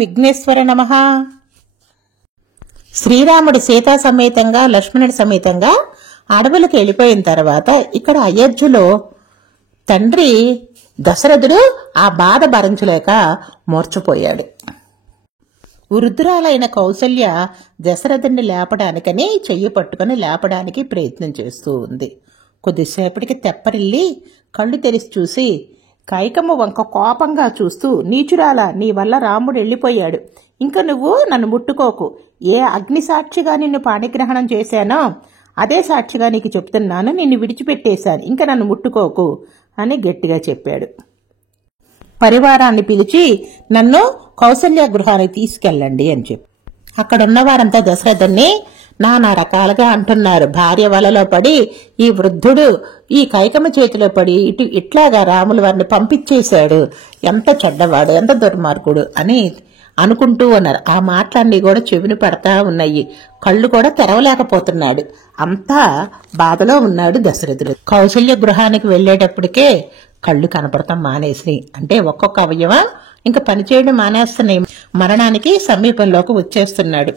విఘ్నేశ్వర నమః. శ్రీరాముడు సీతా సమేతంగా లక్ష్మణుడి సమేతంగా అడవులకు వెళ్ళిపోయిన తర్వాత ఇక్కడ అయోధ్యలో తండ్రి దశరథుడు ఆ బాధ భరించలేక మూర్ఛపోయాడు. వృద్ధురాలైన కౌసల్య దశరథుడిని లేపడానికని చెయ్యి పట్టుకుని లేపడానికి ప్రయత్నం చేస్తూ ఉంది. కొద్దిసేపటికి తెప్పరిల్లి కళ్ళు తెరిచి చూసి కైకమ్మ వంక కోపంగా చూస్తూ, నీచురాలా, నీ వల్ల రాముడు వెళ్ళిపోయాడు, ఇంకా నువ్వు నన్ను ముట్టుకోకు, ఏ అగ్ని సాక్షిగా నిన్ను పాణిగ్రహణం చేశానో అదే సాక్షిగా నీకు చెప్తున్నాను, నిన్ను విడిచిపెట్టేశాను, ఇంకా నన్ను ముట్టుకోకు అని గట్టిగా చెప్పాడు. పరివారాన్ని పిలిచి నన్ను కౌసల్య గృహానికి తీసుకెళ్ళండి అని చెప్పి అక్కడున్న వారంతా దశరథుణ్ణి నానా రకాలుగా అంటున్నారు. భార్య వలలో పడి ఈ వృద్ధుడు ఈ కైకమ్మ చేతిలో పడి ఇట్లాగా రాముల వారిని పంపించేశాడు, ఎంత చెడ్డవాడు, ఎంత దుర్మార్గుడు అని అనుకుంటూ ఉన్నారు. ఆ మాటలన్నీ కూడా చెవిని పడతా ఉన్నాయి. కళ్ళు కూడా తెరవలేకపోతున్నాడు. అంతా బాధలో ఉన్నాడు దశరథుడు. కౌసల్య గృహానికి వెళ్లేటప్పటికే కళ్ళు కనపడతాం మానేసినాయి. అంటే ఒక్కొక్క అవయవం ఇంకా పనిచేయడం మానేస్తున్నాయి. మరణానికి సమీపంలోకి వచ్చేస్తున్నాడు.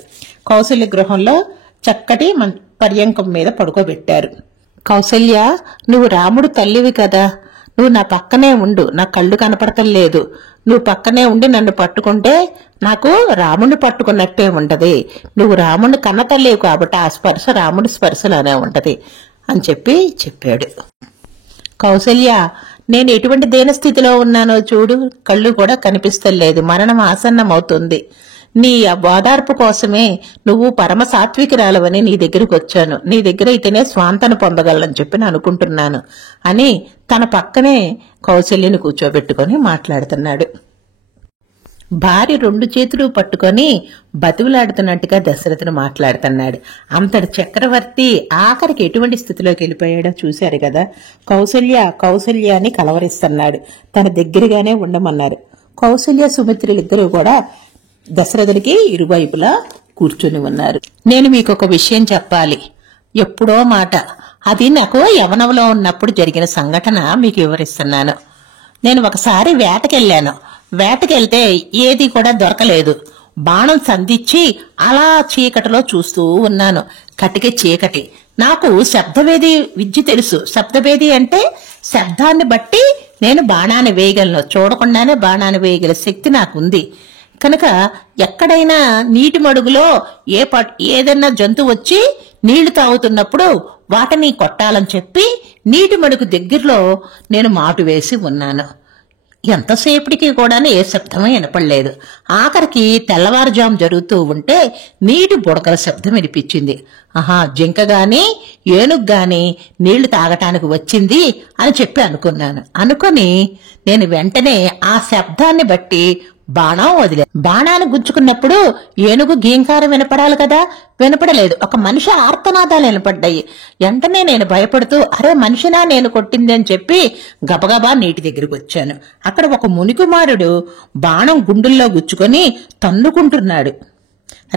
కౌసల్య గృహంలో చక్కటి పర్యంకం మీద పడుకోబెట్టారు. కౌసల్య, నువ్వు రాముడు తల్లివి కదా, నువ్వు నా పక్కనే ఉండు, నా కళ్ళు కనపడటం లేదు, నువ్వు పక్కనే ఉండి నన్ను పట్టుకుంటే నాకు రాముడిని పట్టుకున్నట్టే ఉంటది, నువ్వు రాముడిని కన్నతల్లేవు కాబట్టి ఆ స్పర్శ రాముడి స్పర్శలోనే ఉంటది అని చెప్పాడు. కౌసల్య, నేను ఎటువంటి దేనస్థితిలో ఉన్నానో చూడు, కళ్ళు కూడా కనిపిస్తలేదు, మరణం ఆసన్నమవుతుంది, నీ ఓదార్పు కోసమే నువ్వు పరమ సాత్వికురాలవని నీ దగ్గరికి వచ్చాను, నీ దగ్గర అయితేనే స్వాంతను పొందగలను చెప్పి అనుకుంటున్నాను అని తన పక్కనే కౌసల్యని కూర్చోబెట్టుకుని మాట్లాడుతున్నాడు. భార్య 2 చేతులు పట్టుకొని బతివులాడుతున్నట్టుగా దశరథుడు మాట్లాడుతున్నాడు. అంతటి చక్రవర్తి ఆఖరికి ఎటువంటి స్థితిలోకి వెళ్ళిపోయాడో చూశారు కదా. కౌసల్య అని కలవరిస్తున్నాడు. తన దగ్గరగానే ఉండమన్నారు. కౌసల్య సుమిత్రులిద్దరూ కూడా దశరథుడికి ఇరువైపులా కూర్చుని ఉన్నారు. నేను మీకు ఒక విషయం చెప్పాలి, ఎప్పుడో మాట, అది నాకు యవనంలో ఉన్నప్పుడు జరిగిన సంఘటన మీకు వివరిస్తున్నాను. నేను ఒకసారి వేటకెళ్తే ఏది కూడా దొరకలేదు. బాణం సంధించి అలా చీకటిలో చూస్తూ ఉన్నాను. కటిక చీకటి. నాకు శబ్దవేది విద్య తెలుసు. శబ్దవేది అంటే శబ్దాన్ని బట్టి నేను బాణాన్ని వేయగలను, చూడకుండానే బాణాన్ని వేయగల శక్తి నాకుంది కనుక ఎక్కడైనా నీటి మడుగులో ఏదైనా జంతువు వచ్చి నీళ్లు తాగుతున్నప్పుడు వాటిని కొట్టాలని చెప్పి నీటి మడుగు దగ్గరలో నేను మాటు వేసి ఉన్నాను. ఎంతసేపటికి కూడా ఏ శబ్దమూ వినపడలేదు. ఆఖరికి తెల్లవారుజాము జరుగుతూ ఉంటే నీటి బుడకల శబ్దం వినిపించింది. ఆహా, జింక గాని ఏనుగు గాని నీళ్లు తాగటానికి వచ్చింది అని చెప్పి అనుకొని నేను వెంటనే ఆ శబ్దాన్ని బట్టి బాణం వదిలే. బాణాన్ని గుచ్చుకున్నప్పుడు ఏనుగు గీంకారం వినపడాలి కదా, వినపడలేదు. ఒక మనిషి ఆర్తనాదాలు వినపడ్డాయి. వెంటనే నేను భయపడుతూ, అరే మనిషినా నేను కొట్టింది అని చెప్పి గబగబా నీటి దగ్గరికి వచ్చాను. అక్కడ ఒక మునికుమారుడు బాణం గుండుల్లో గుచ్చుకొని తన్నుకుంటున్నాడు.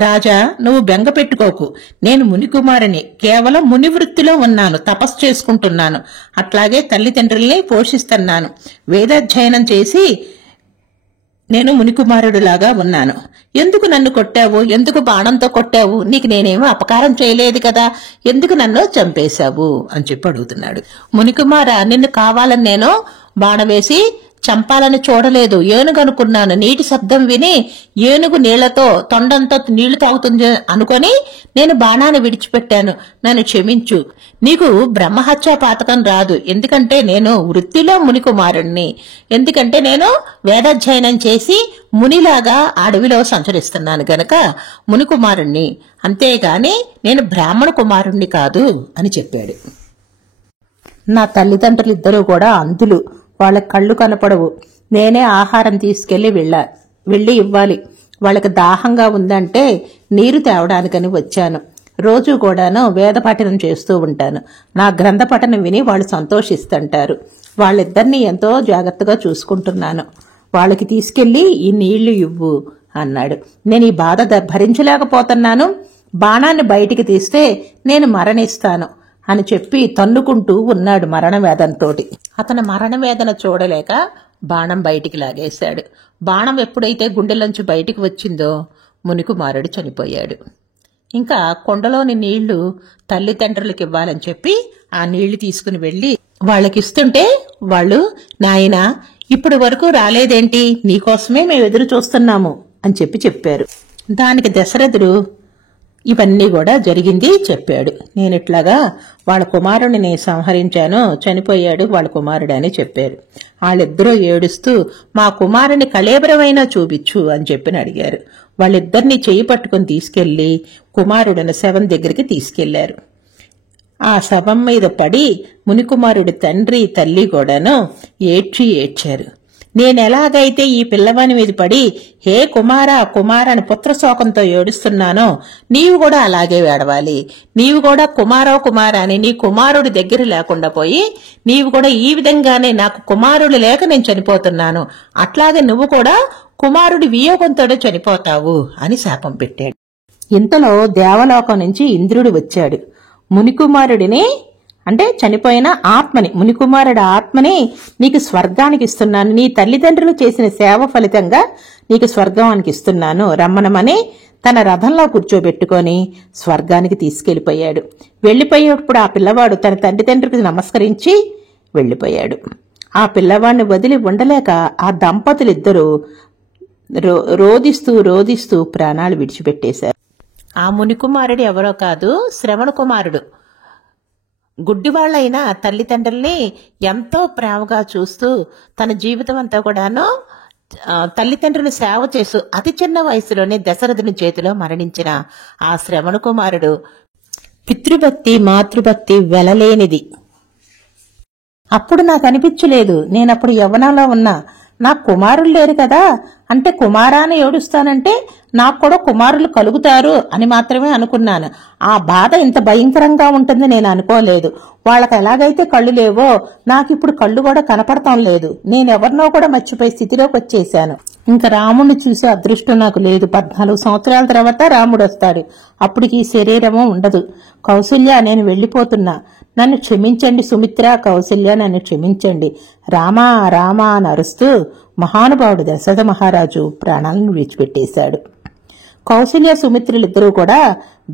రాజా, నువ్వు బెంగ పెట్టుకోకు, నేను మునికుమారుని, కేవలం ముని వృత్తిలో ఉన్నాను, తపస్సు చేసుకుంటున్నాను, అట్లాగే తల్లిదండ్రుల్ని పోషిస్తున్నాను, వేదాధ్యయనం చేసి నేను మునికుమారుడులాగా ఉన్నాను. ఎందుకు నన్ను కొట్టావు, ఎందుకు బాణంతో కొట్టావు, నీకు నేనేమో అపకారం చేయలేదు కదా, ఎందుకు నన్ను చంపేశావు అని చెప్పి అడుగుతున్నాడు. మునికుమారా, నిన్ను కావాలని నేను బాణం వేసి చంపాలని చూడలేదు, ఏనుగు అనుకున్నాను. నీటి శబ్దం విని ఏనుగు నీళ్లతో తొండంతో నీళ్లు తాగుతుంది అనుకొని నేను బాణాన్ని విడిచిపెట్టాను, నన్ను క్షమించు. నీకు బ్రహ్మహత్యా పాతకం రాదు, ఎందుకంటే నేను వృత్తిలో మునికుమారుణ్ణి, ఎందుకంటే నేను వేదాధ్యయనం చేసి మునిలాగా అడవిలో సంచరిస్తున్నాను గనక మునికుమారుణ్ణి, అంతేగాని నేను బ్రాహ్మణ కుమారుణ్ణి కాదు అని చెప్పాడు. నా తల్లిదండ్రులు ఇద్దరూ కూడా అంధులు, వాళ్ళ కళ్ళు కనపడవు, నేనే ఆహారం తీసుకెళ్లి వెళ్ళి ఇవ్వాలి. వాళ్ళకి దాహంగా ఉందంటే నీరు తేవడానికని వచ్చాను. రోజు కూడాను వేద పఠనం చేస్తూ ఉంటాను. నా గ్రంథ పఠనం విని వాళ్ళు సంతోషిస్తుంటారు. వాళ్ళిద్దరినీ ఎంతో జాగ్రత్తగా చూసుకుంటున్నాను. వాళ్ళకి తీసుకెళ్లి ఈ నీళ్లు ఇవ్వు అన్నాడు. నేను ఈ బాధ భరించలేకపోతున్నాను, బాణాన్ని బయటికి తీస్తే నేను మరణిస్తాను అని చెప్పి తన్నుకుంటూ ఉన్నాడు మరణవేదనతోటి. అతని మరణవేదన చూడలేక బాణం బయటికి లాగేశాడు. బాణం ఎప్పుడైతే గుండెలోంచి బయటికి వచ్చిందో మునికుమారుడు చనిపోయాడు. ఇంకా కొండలోని నీళ్లు తల్లిదండ్రులకు ఇవ్వాలని చెప్పి ఆ నీళ్లు తీసుకుని వెళ్లి వాళ్ళకిస్తుంటే వాళ్ళు, నాయనా ఇప్పుడు వరకు రాలేదేంటి, నీకోసమే మేము ఎదురు చూస్తున్నాము అని చెప్పారు. దానికి దశరథుడు ఇవన్నీ కూడా జరిగింది చెప్పాడు. నేను ఇట్లాగా వాళ్ళ కుమారుడిని సంహరించాను, చనిపోయాడు వాళ్ళ కుమారుడు అని చెప్పారు. వాళ్ళిద్దరూ ఏడుస్తూ మా కుమారుని కళేబరమైనా చూపించు అని అడిగారు. వాళ్ళిద్దరినీ చేయి పట్టుకుని తీసుకెళ్లి కుమారుడిని శవం దగ్గరికి తీసుకెళ్లారు. ఆ శవం మీద పడి మునికుమారుడి తండ్రి తల్లి కూడాను ఏడ్చారు. నేనెలాగైతే ఈ పిల్లవాని మీద పడి హే కుమారా కుమారా అని పుత్రశోకంతో ఏడుస్తున్నానో నీవు కూడా అలాగే ఏడవాలి. నీవు కూడా కుమారో కుమారా అని నీ కుమారుడి దగ్గర లేకుండా పోయి నీవు కూడా ఈ విధంగానే నాకు కుమారుడు లేక నేను చనిపోతున్నాను, అట్లాగే నువ్వు కూడా కుమారుడి వియోగంతో చనిపోతావు అని శాపం పెట్టాడు. ఇంతలో దేవలోకం నుంచి ఇంద్రుడు వచ్చాడు. మునికుమారుడిని అంటే చనిపోయిన ఆత్మని, మునికుమారుడి ఆత్మని నీకు స్వర్గానికి ఇస్తున్నాను, నీ తల్లిదండ్రులు చేసిన సేవ ఫలితంగా నీకు స్వర్గానికి ఇస్తున్నాను రమ్మనమని తన రథంలో కూర్చోబెట్టుకొని స్వర్గానికి తీసుకెళ్లిపోయాడు. వెళ్లిపోయేటప్పుడు ఆ పిల్లవాడు తన తల్లిదండ్రులకు నమస్కరించి వెళ్లిపోయాడు. ఆ పిల్లవాడిని వదిలి ఉండలేక ఆ దంపతులిద్దరూ రోదిస్తూ ప్రాణాలు విడిచిపెట్టేశారు. ఆ మునికుమారుడు ఎవరో కాదు, శ్రవణ కుమారుడు. గుడ్డివాళ్లైన తల్లిదండ్రుల్ని ఎంతో ప్రేమగా చూస్తూ తన జీవితం అంతా కూడాను తల్లిదండ్రులు సేవ చేస్తూ అతి చిన్న వయసులోనే దశరథుని చేతిలో మరణించిన ఆ శ్రవణ కుమారుడు పితృభక్తి మాతృభక్తి వెలలేనిది. అప్పుడు నాకు అనిపించలేదు, నేనప్పుడు యవ్వనంలో ఉన్నా, నాకు కుమారులు లేరు కదా, అంటే కుమారాన్ని ఏడుస్తానంటే నాకు కూడా కుమారులు కలుగుతారు అని మాత్రమే అనుకున్నాను. ఆ బాధ ఇంత భయంకరంగా ఉంటుంది నేను అనుకోలేదు. వాళ్ళకి ఎలాగైతే కళ్ళు లేవో నాకు ఇప్పుడు కళ్ళు కూడా కనపడటం లేదు. నేనెవరినో కూడా మర్చిపోయి స్థితిలోకి వచ్చేశాను. ఇంకా రాముడిని చూసే అదృష్టం నాకు లేదు. 14 సంవత్సరాల తర్వాత రాముడు వస్తాడు, అప్పటికి శరీరము ఉండదు. కౌసల్య నేను వెళ్లిపోతున్నా, నన్ను క్షమించండి సుమిత్ర, కౌసల్య నన్ను క్షమించండి, రామా రామా అని అరుస్తూ మహానుభావుడు దశరథ మహారాజు ప్రాణాలను విడిచిపెట్టేశాడు. కౌసల్య సుమిత్రులిద్దరూ కూడా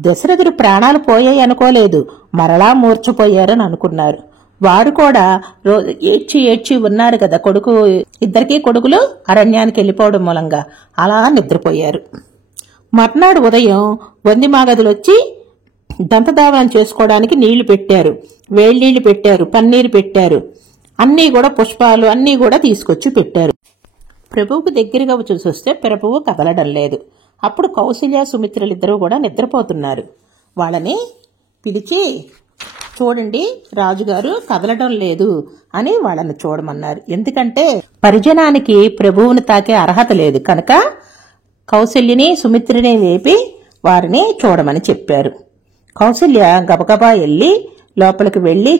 దశరథుడు ప్రాణాలు పోయాయి అనుకోలేదు, మరలా మూర్ఛపోయారని అనుకున్నారు. వారు కూడా ఏడ్చి ఉన్నారు కదా, ఇద్దరికీ కొడుకులు అరణ్యానికి వెళ్లిపోవడం మూలంగా అలా నిద్రపోయారు. మర్నాడు ఉదయం వందిమాగదులు వచ్చి దంతదావనం చేసుకోవడానికి నీళ్లు పెట్టారు, వేళ్నీళ్లు పెట్టారు, పన్నీరు పెట్టారు, అన్నీ కూడా పుష్పాలు అన్నీ కూడా తీసుకొచ్చి పెట్టారు. ప్రభువుకు దగ్గరగా చూసొస్తే ప్రభువు కదలడం లేదు. అప్పుడు కౌసల్య సుమిత్రులిద్దరూ కూడా నిద్రపోతున్నారు. వాళ్ళని పిలిచి చూడండి రాజుగారు కదలడం లేదు అని వాళ్ళని చూడమన్నారు. ఎందుకంటే పరిజనానికి ప్రభువుని తాకే అర్హత లేదు కనుక కౌసల్యని సుమిత్రని లేపి వారిని చూడమని చెప్పారు. కౌసల్య గబగబా వెళ్లి లోపలికి వెళ్లి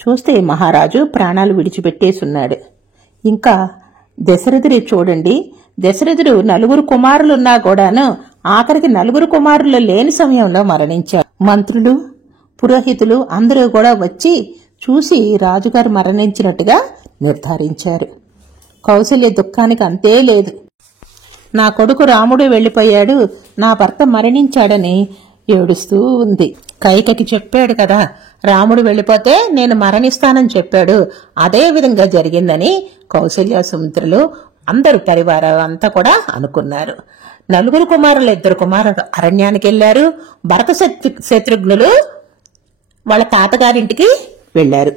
చూస్తే మహారాజు ప్రాణాలు విడిచిపెట్టేసున్నాడు. ఇంకా దశరథుడి చూడండి, దశరథుడు 4 కుమారులున్నా కూడాను ఆఖరికి 4 కుమారులు లేని సమయంలో మరణించారు. మంత్రులు పురోహితులు అందరూ కూడా వచ్చి చూసి రాజుగారు మరణించినట్టుగా నిర్ధారించారు. కౌసల్య దుఃఖానికి అంతే లేదు. నా కొడుకు రాముడు వెళ్లిపోయాడు, నా భర్త మరణించాడని ఏడుస్తూ ఉంది. కైకకి చెప్పాడు కదా, రాముడు వెళ్లిపోతే నేను మరణిస్తానని చెప్పాడు, అదే విధంగా జరిగిందని కౌసల్య సుమిత్రులు అందరూ పరివారం అంతా కూడా అనుకున్నారు. 4 కుమారులు 2 కుమారులు అరణ్యానికి వెళ్లారు. భరత శత్రుఘ్నులు వాళ్ళ తాతగారింటికి వెళ్లారు.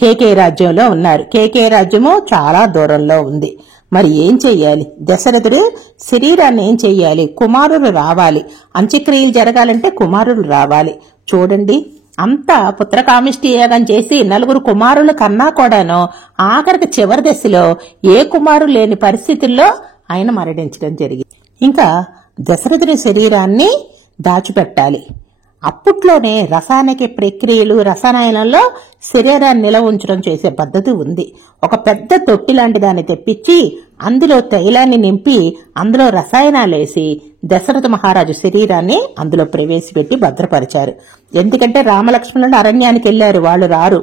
కేకే రాజ్యంలో ఉన్నారు. కేకే రాజ్యము చాలా దూరంలో ఉంది. మరి ఏం చెయ్యాలి? దశరథుడు శరీరాన్ని ఏం చెయ్యాలి? కుమారులు రావాలి, అంత్యక్రియలు జరగాలంటే కుమారులు రావాలి. చూడండి, అంతా పుత్రకామిష్టి యాగం చేసి 4 కుమారుల కన్నా కూడాను ఆఖరికి చివరి దశలో ఏ కుమారులు లేని పరిస్థితుల్లో ఆయన మరణించడం జరిగింది. ఇంకా దశరథుడి శరీరాన్ని దాచిపెట్టాలి. అప్పట్లోనే రసాయనిక ప్రక్రియలు రసాయనంలో శరీరాన్ని నిలవ ఉంచడం చేసే పద్ధతి ఉంది. ఒక పెద్ద తొట్టి లాంటి దాన్ని తెప్పించి అందులో తైలాన్ని నింపి అందులో రసాయనాలేసి దశరథ మహారాజు శరీరాన్ని అందులో ప్రవేశపెట్టి భద్రపరిచారు. ఎందుకంటే రామలక్ష్మణులు అరణ్యానికి వెళ్లారు, వాళ్ళు రారు.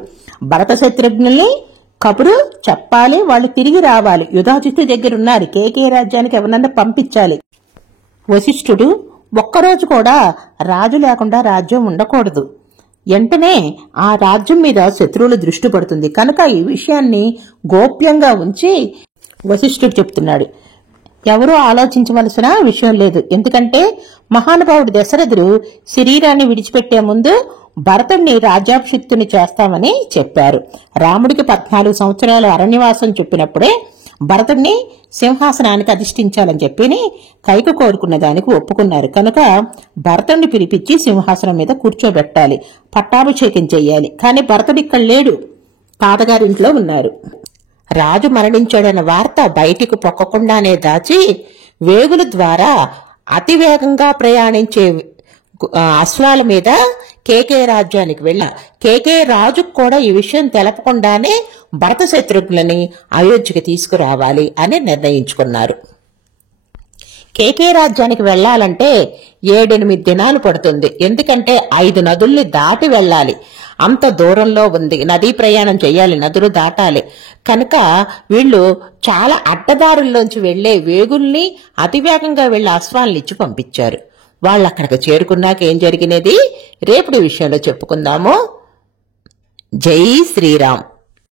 భరత శత్రుఘ్నుల్ని కబురు చెప్పాలి, వాళ్ళు తిరిగి రావాలి. యుధాజిత్తు దగ్గర ఉన్నారు, కేకే రాజ్యానికి ఎవరన్నా పంపించాలి. వశిష్ఠుడు ఒక్కరోజు కూడా రాజు లేకుండా రాజ్యం ఉండకూడదు, వెంటనే ఆ రాజ్యం మీద శత్రువుల దృష్టి పడుతుంది కనుక ఈ విషయాన్ని గోప్యంగా ఉంచి వశిష్ఠుడు చెప్తున్నాడు. ఎవరూ ఆలోచించవలసిన విషయం లేదు. ఎందుకంటే మహానుభావుడు దశరథుడు శరీరాన్ని విడిచిపెట్టే ముందు భరతుడిని రాజ్యాభిషిక్తుని చేస్తామని చెప్పారు. రాముడికి 14 సంవత్సరాలు అరణ్యవాసం చెప్పినప్పుడే భరతుడిని సింహాసనానికి అధిష్ఠించాలని చెప్పి కైక కోరుకున్న దానికి ఒప్పుకున్నారు. కనుక భరతుడిని పిలిపించి సింహాసనం మీద కూర్చోబెట్టాలి, పట్టాభిషేకం చెయ్యాలి. కానీ భరతుడు ఇక్కడ లేడు, తాతగారింట్లో ఉన్నారు. రాజు మరణించాడన్న వార్త బయటికి పొక్కకుండానే దాచి వేగుల ద్వారా అతివేగంగా ప్రయాణించే అశ్వాల మీద కేకే రాజ్యానికి వెళ్ళా. కేకే రాజుకు కూడా ఈ విషయం తెలపకుండానే భరత శత్రుఘ్నులని అయోధ్యకి తీసుకురావాలి అని నిర్ణయించుకున్నారు. కేకే రాజ్యానికి వెళ్లాలంటే 7-8 దినాలు పడుతుంది. ఎందుకంటే 5 నదుల్ని దాటి వెళ్ళాలి, అంత దూరంలో ఉంది, నదీ ప్రయాణం చేయాలి, నదులు దాటాలి. కనుక వీళ్ళు చాలా అడ్డదారుల్లోంచి వెళ్లే వేగుల్ని అతివేగంగా వెళ్లే అశ్వాలను ఇచ్చి పంపించారు. వాళ్ళు అక్కడికి చేరుకున్నాక ఏం జరిగినది రేపటి విషయంలో చెప్పుకుందాము. జై శ్రీరామ్.